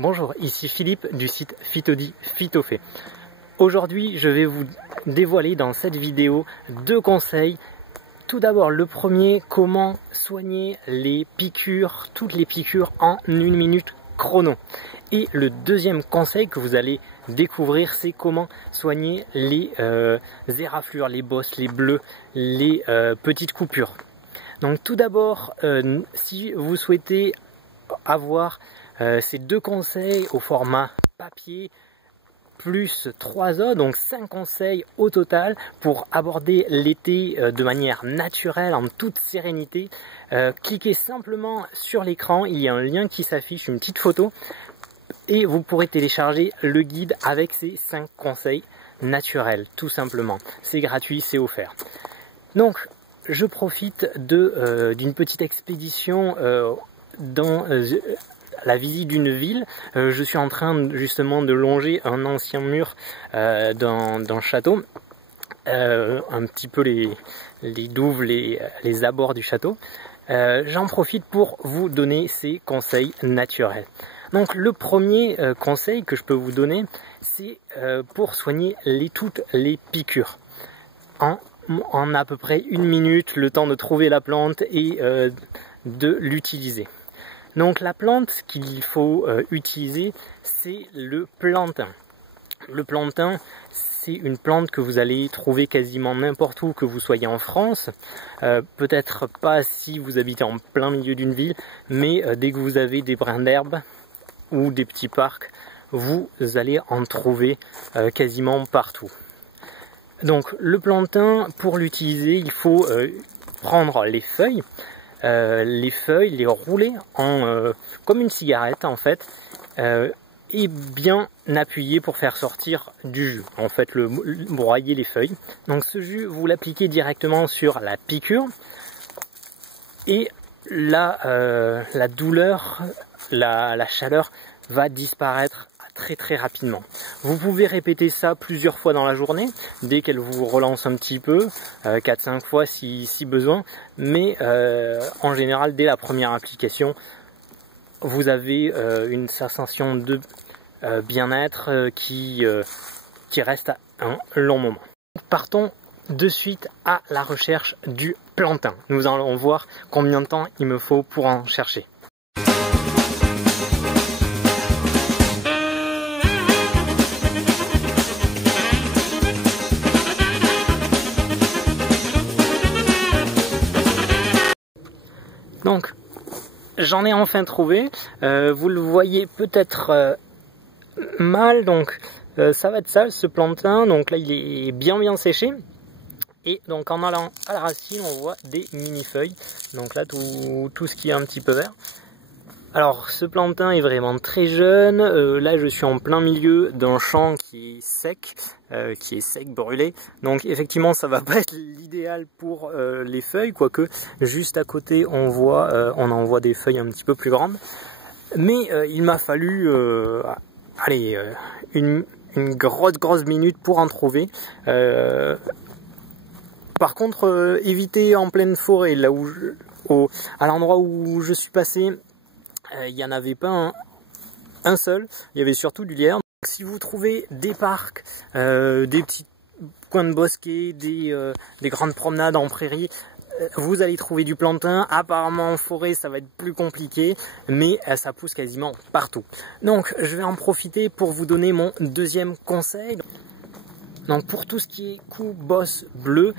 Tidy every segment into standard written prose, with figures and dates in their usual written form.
Bonjour, ici Philippe du site Phytodie Phytophée. Aujourd'hui, je vais vous dévoiler dans cette vidéo deux conseils. Tout d'abord, le premier, comment soigner les piqûres, toutes les piqûres en 1 minute chrono. Et le deuxième conseil que vous allez découvrir, c'est comment soigner les éraflures, les bosses, les bleus, les petites coupures. Donc tout d'abord, si vous souhaitez avoir ces deux conseils au format papier plus 3 os, donc 5 conseils au total pour aborder l'été de manière naturelle, en toute sérénité, cliquez simplement sur l'écran, il y a un lien qui s'affiche, une petite photo, et vous pourrez télécharger le guide avec ces 5 conseils naturels, tout simplement. C'est gratuit, c'est offert. Donc, je profite d'une petite expédition dans la visite d'une ville. Je suis en train justement de longer un ancien mur d'un château, un petit peu les douves, les abords du château. J'en profite pour vous donner ces conseils naturels. Donc le premier conseil que je peux vous donner, c'est pour soigner toutes les piqûres. En à peu près 1 minute, le temps de trouver la plante et de l'utiliser. Donc la plante qu'il faut utiliser, c'est le plantain. Le plantain, c'est une plante que vous allez trouver quasiment n'importe où, que vous soyez en France. Peut-être pas si vous habitez en plein milieu d'une ville, mais dès que vous avez des brins d'herbe ou des petits parcs, vous allez en trouver quasiment partout. Donc le plantain, pour l'utiliser, il faut prendre les feuilles, les rouler comme une cigarette en fait, et bien appuyer pour faire sortir du jus. En fait, broyer les feuilles. Donc ce jus, vous l'appliquez directement sur la piqûre et la douleur, la chaleur va disparaître très rapidement. Vous pouvez répéter ça plusieurs fois dans la journée, dès qu'elle vous relance un petit peu, 4-5 fois si besoin, mais en général, dès la première application, vous avez une sensation de bien-être qui reste un long moment. Partons de suite à la recherche du plantain. Nous allons voir combien de temps il me faut pour en chercher. Donc, j'en ai enfin trouvé. Vous le voyez peut-être mal, donc ça va être ça, ce plantain. Donc là, il est bien séché. Et donc en allant à la racine, on voit des mini-feuilles. Donc là, tout ce qui est un petit peu vert. Alors, ce plantain est vraiment très jeune. Là, je suis en plein milieu d'un champ qui est sec, brûlé. Donc, effectivement, ça va pas être l'idéal pour les feuilles, quoique juste à côté, on en voit des feuilles un petit peu plus grandes. Mais il m'a fallu, une grosse minute pour en trouver. Par contre, évitez en pleine forêt, là à l'endroit où je suis passé. Il n'y en avait pas un seul, il y avait surtout du lierre. Donc, si vous trouvez des parcs, des petits coins de bosquets, des grandes promenades en prairie, vous allez trouver du plantain. Apparemment en forêt ça va être plus compliqué, mais ça pousse quasiment partout. Donc je vais en profiter pour vous donner mon deuxième conseil. Donc pour tout ce qui est cou, bosse, bleu,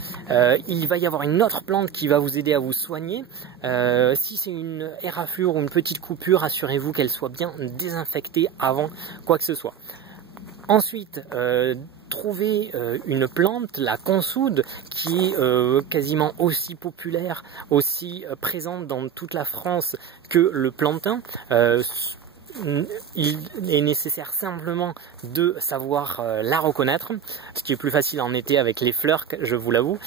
il va y avoir une autre plante qui va vous aider à vous soigner. Si c'est une éraflure ou une petite coupure, assurez-vous qu'elle soit bien désinfectée avant quoi que ce soit. Ensuite, trouvez une plante, la consoude, qui est quasiment aussi populaire, aussi présente dans toute la France que le plantain. Il est nécessaire simplement de savoir la reconnaître, ce qui est plus facile en été avec les fleurs, je vous l'avoue.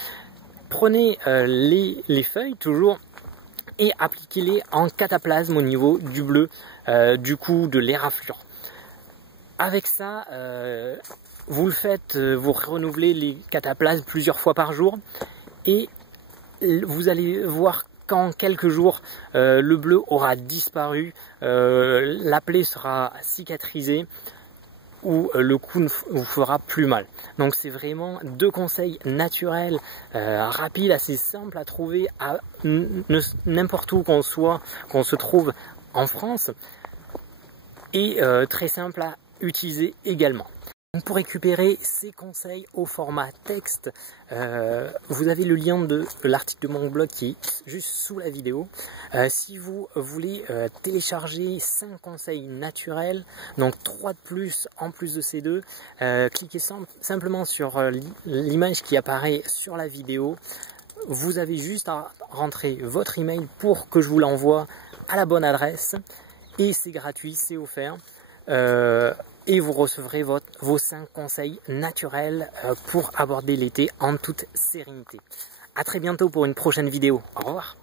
Prenez les feuilles toujours et appliquez-les en cataplasme au niveau du bleu, du cou, de l'éraflure. Avec ça, vous le faites, vous renouvelez les cataplasmes plusieurs fois par jour et vous allez voir qu'en quelques jours, le bleu aura disparu, la plaie sera cicatrisée, où le coup ne vous fera plus mal. Donc c'est vraiment 2 conseils naturels, rapides, assez simples à trouver à n'importe où qu'on soit, qu'on se trouve en France, et très simple à utiliser également. Pour récupérer ces conseils au format texte, vous avez le lien de l'article de mon blog qui est juste sous la vidéo. Si vous voulez télécharger 5 conseils naturels, donc 3 de plus en plus de ces 2, cliquez simplement sur l'image qui apparaît sur la vidéo. Vous avez juste à rentrer votre email pour que je vous l'envoie à la bonne adresse, et c'est gratuit, c'est offert. Et vous recevrez vos 5 conseils naturels pour aborder l'été en toute sérénité. A très bientôt pour une prochaine vidéo. Au revoir.